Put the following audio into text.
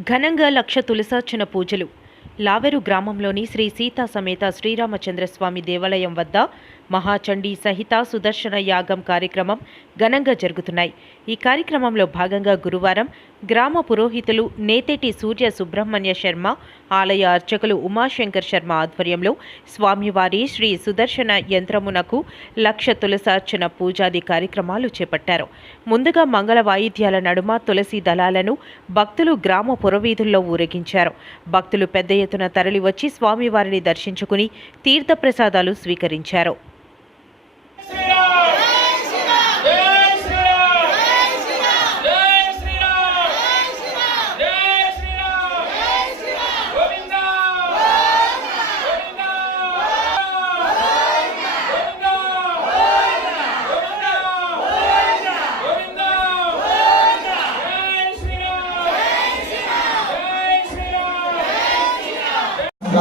ఘనంగా లక్ష తులసార్చన పూజలు. లావెరు గ్రామంలోని శ్రీ సీతా సమేత శ్రీరామచంద్రస్వామి దేవాలయం వద్ద మహాచండీ సహిత సుదర్శన యాగం కార్యక్రమం ఘనంగా జరుగుతున్నాయి. ఈ కార్యక్రమంలో భాగంగా గురువారం గ్రామ పురోహితులు నేతేటి సూర్య సుబ్రహ్మణ్య శర్మ ఆలయ అర్చకులు ఉమాశంకర్ శర్మ ఆధ్వర్యంలో స్వామివారి శ్రీ సుదర్శన యంత్రమునకు లక్ష తులసార్చన పూజాది కార్యక్రమాలు చేపట్టారు. ముందుగా మంగళ వాయిద్యాల నడుమ తులసి దళాలను భక్తులు గ్రామ పురవీధుల్లో ఊరేగించారు. భక్తులు పెద్ద ఎత్తున తరలివచ్చి స్వామివారిని దర్శించుకుని తీర్థప్రసాదాలు స్వీకరించారు.